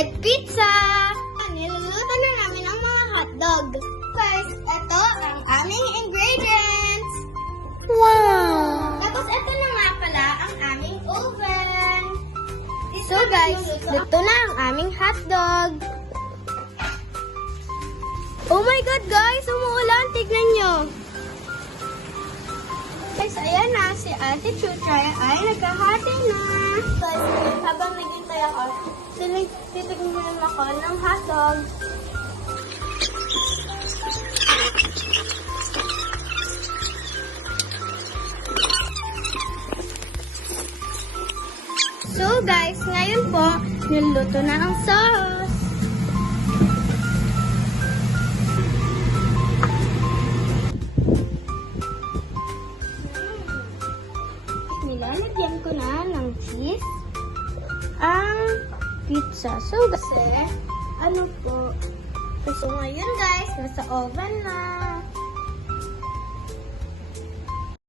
fried pizza. Niluluto na namin ang mga hotdog. First, ito ang aming ingredients. Wow! Tapos ito na nga pala ang aming oven. So guys, luto na ang aming hotdog. Oh my God guys, umuulan. Tignan nyo. Guys, ayan na, si Ate Chuchay ay nagkahati na. Guys, habang naghintay ako, titignan ako ng hotdog. So guys, ngayon po, niluluto na ang sauce. Nilalagyan ko na ng cheese ang pizza. So kasi, ano po, so ngayon guys, nasa oven na.